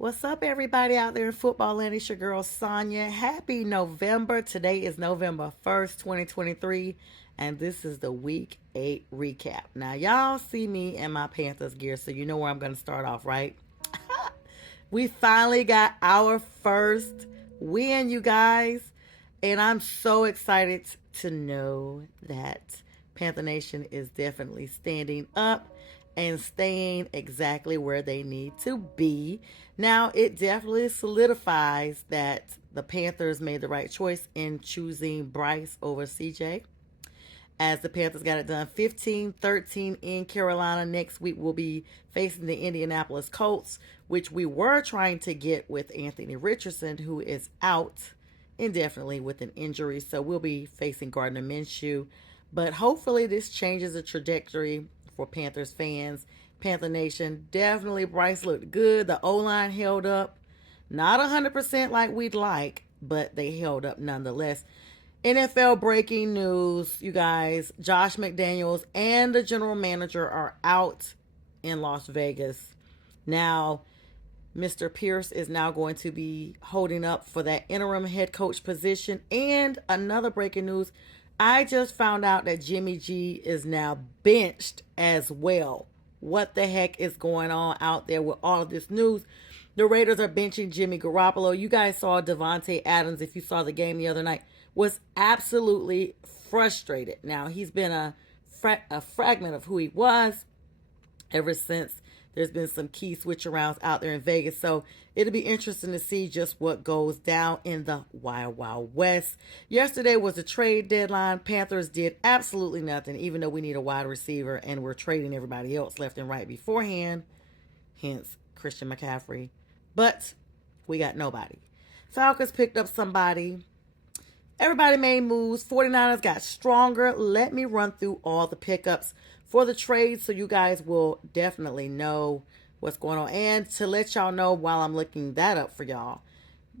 What's up, everybody out there in football land? It's your girl Sonya. Happy November. Today is November 1st, 2023, and this is the Week 8 recap. Now, y'all see me in my Panthers gear, so you know where I'm going to start off, right? We finally got our first win, you guys, and I'm so excited to know that Panther Nation is definitely standing up and staying exactly where they need to be. Now, it definitely solidifies that the Panthers made the right choice in choosing Bryce over CJ. As the Panthers got it done 15-13 in Carolina. Next week, we'll be facing the Indianapolis Colts, which we were trying to get with Anthony Richardson, who is out indefinitely with an injury. So we'll be facing Gardner Minshew. But hopefully, this changes the trajectory for Panthers fans. Panther Nation, definitely Bryce looked good. The O-line held up. Not 100% like we'd like, but they held up nonetheless. NFL breaking news, you guys. Josh McDaniels and the general manager are out in Las Vegas. Now, Mr. Pierce is now going to be holding up for that interim head coach position. And another breaking news, I just found out that Jimmy G is now benched as well. What the heck is going on out there with all of this news? The Raiders are benching Jimmy Garoppolo. You guys saw Devontae Adams, if you saw the game the other night, was absolutely frustrated. Now, he's been a fragment of who he was ever since there's been some key switch arounds out there in Vegas. So it'll be interesting to see just what goes down in the Wild Wild West. Yesterday was the trade deadline. Panthers did absolutely nothing, even though we need a wide receiver and we're trading everybody else left and right beforehand. Hence Christian McCaffrey. But we got nobody. Falcons picked up somebody. Everybody made moves. 49ers got stronger. Let me run through all the pickups for the trade so you guys will definitely know what's going on. And to let y'all know while I'm looking that up for y'all,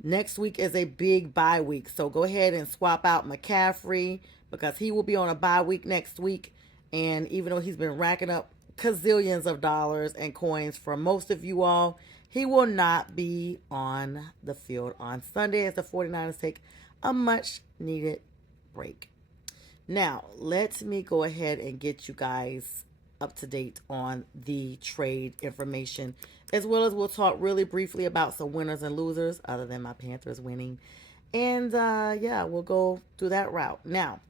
next week is a big bye week. So go ahead and swap out McCaffrey because he will be on a bye week next week. And even though he's been racking up gazillions of dollars and coins for most of you all, he will not be on the field on Sunday as the 49ers take a much needed break. Now, let me go ahead and get you guys up to date on the trade information, as well as we'll talk really briefly about some winners and losers, other than my Panthers winning. And yeah, we'll go through that route. Now,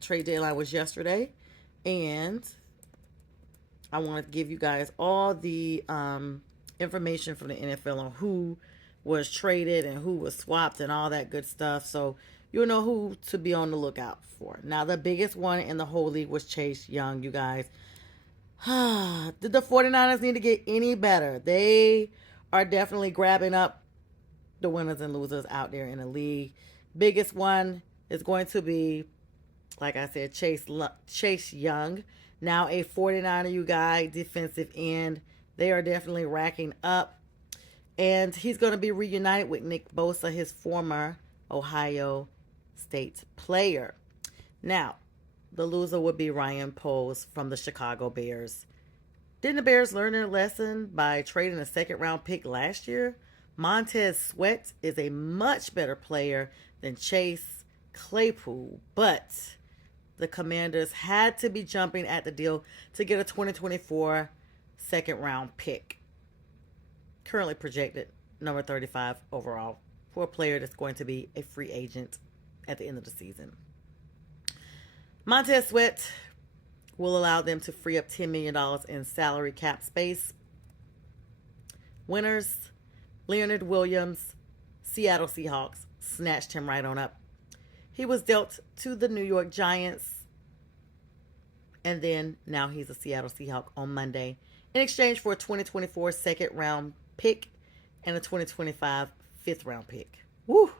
trade deadline was yesterday, and I want to give you guys all the information from the NFL on who was traded and who was swapped and all that good stuff. So you'll know who to be on the lookout for. Now, the biggest one in the whole league was Chase Young, you guys. Did the 49ers need to get any better? They are definitely grabbing up the winners and losers out there in the league. Biggest one is going to be, like I said, Chase Young. Now a 49er, you guys, defensive end. They are definitely racking up. And he's going to be reunited with Nick Bosa, his former Ohio State player. Now, the loser would be Ryan Poles from the Chicago Bears. Didn't the Bears learn their lesson by trading a second-round pick last year? Montez Sweat is a much better player than Chase Claypool, but the Commanders had to be jumping at the deal to get a 2024 second-round pick. Currently projected number 35 overall for a player that's going to be a free agent at the end of the season. Montez Sweat will allow them to free up $10 million in salary cap space. Winners, Leonard Williams, Seattle Seahawks, snatched him right on up. He was dealt to the New York Giants, and then now he's a Seattle Seahawk on Monday in exchange for a 2024 second round pick and a 2025 fifth round pick. Woo!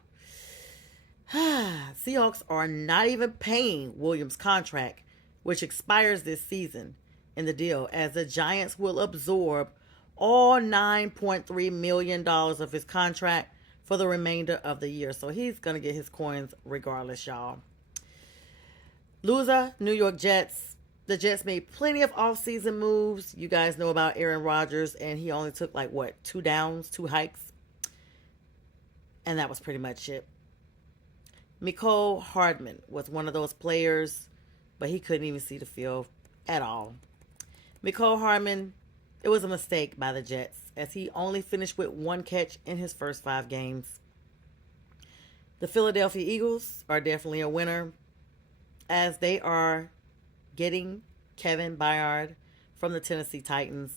Seahawks are not even paying Williams' contract, which expires this season in the deal, as the Giants will absorb all $9.3 million of his contract for the remainder of the year. So he's going to get his coins regardless, y'all. Loser, New York Jets. The Jets made plenty of offseason moves. You guys know about Aaron Rodgers, and he only took like what, 2 downs, 2 hikes, and that was pretty much it. Mecole Hardman was one of those players, but he couldn't even see the field at all. Mecole Hardman, it was a mistake by the Jets, as he only finished with 1 catch in his first 5 games. The Philadelphia Eagles are definitely a winner, as they are getting Kevin Byard from the Tennessee Titans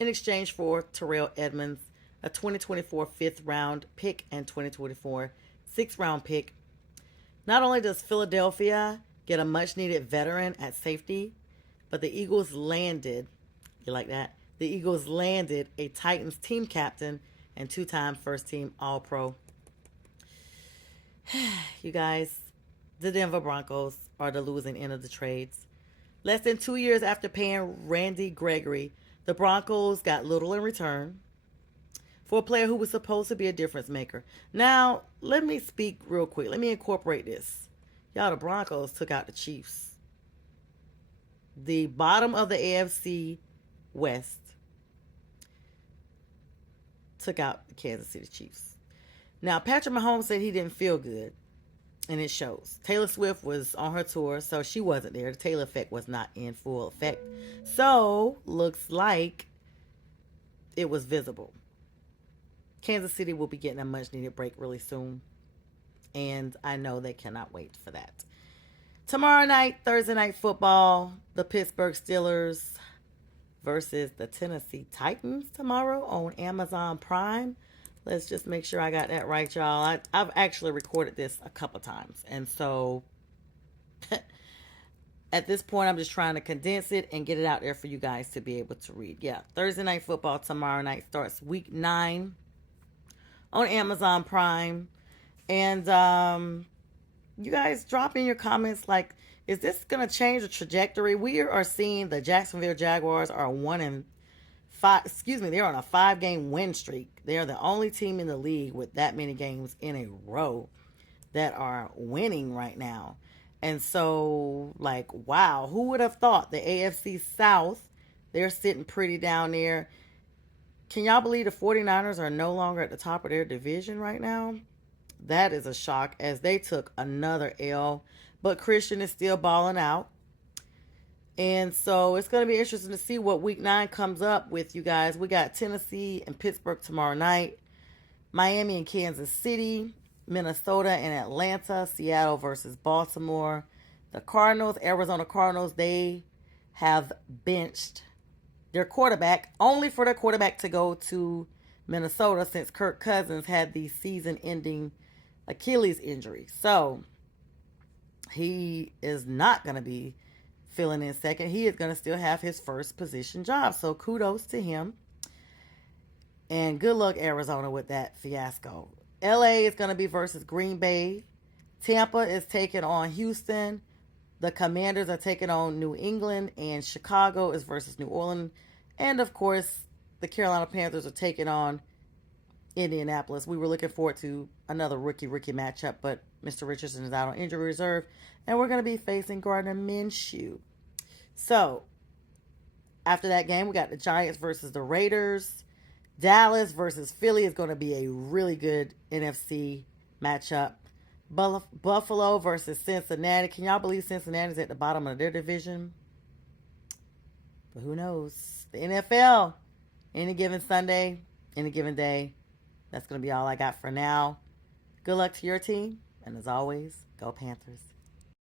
in exchange for Terrell Edmonds, a 2024 5th-round pick and 2024 6th-round pick. Not only does Philadelphia get a much-needed veteran at safety, but the Eagles landed, you like that? The Eagles landed a Titans team captain and 2-time first-team All-Pro. You guys, the Denver Broncos are the losing end of the trades. Less than 2 years after paying Randy Gregory, the Broncos got little in return for a player who was supposed to be a difference maker. Now, let me speak real quick. Let me incorporate this. Y'all, the Broncos took out the Chiefs. The bottom of the AFC West took out the Kansas City Chiefs. Now, Patrick Mahomes said he didn't feel good, and it shows. Taylor Swift was on her tour, so she wasn't there. The Taylor effect was not in full effect. So, looks like it was visible. Kansas City will be getting a much-needed break really soon, and I know they cannot wait for that. Tomorrow night, Thursday Night Football, the Pittsburgh Steelers versus the Tennessee Titans tomorrow on Amazon Prime. Let's just make sure I got that right, y'all. I've actually recorded this a couple times. And so at this point, I'm just trying to condense it and get it out there for you guys to be able to read. Yeah, Thursday Night Football tomorrow night starts week 9 on Amazon Prime. And you guys drop in your comments like, is this going to change the trajectory? We are seeing the Jacksonville Jaguars are 1-5. They're on a 5-game win streak. They are the only team in the league with that many games in a row that are winning right now. And so, like, wow, who would have thought the AFC South, they're sitting pretty down there. Can y'all believe the 49ers are no longer at the top of their division right now? That is a shock, as they took another L. But Christian is still balling out. And so it's going to be interesting to see what week 9 comes up with, you guys. We got Tennessee and Pittsburgh tomorrow night, Miami and Kansas City, Minnesota and Atlanta, Seattle versus Baltimore. The Cardinals, Arizona Cardinals, they have benched their quarterback, only for their quarterback to go to Minnesota, since Kirk Cousins had the season-ending Achilles injury. So he is not going to be filling in second. He is going to still have his first position job. So kudos to him. And good luck, Arizona, with that fiasco. LA is going to be versus Green Bay. Tampa is taking on Houston. The Commanders are taking on New England. And Chicago is versus New Orleans. And, of course, the Carolina Panthers are taking on Indianapolis. We were looking forward to another rookie matchup, but Mr. Richardson is out on injury reserve, and we're going to be facing Gardner Minshew. So, after that game, we got the Giants versus the Raiders. Dallas versus Philly is going to be a really good NFC matchup. Buffalo versus Cincinnati. Can y'all believe Cincinnati's at the bottom of their division? But who knows? The NFL, any given Sunday, any given day. That's going to be all I got for now. Good luck to your team. And as always, go Panthers.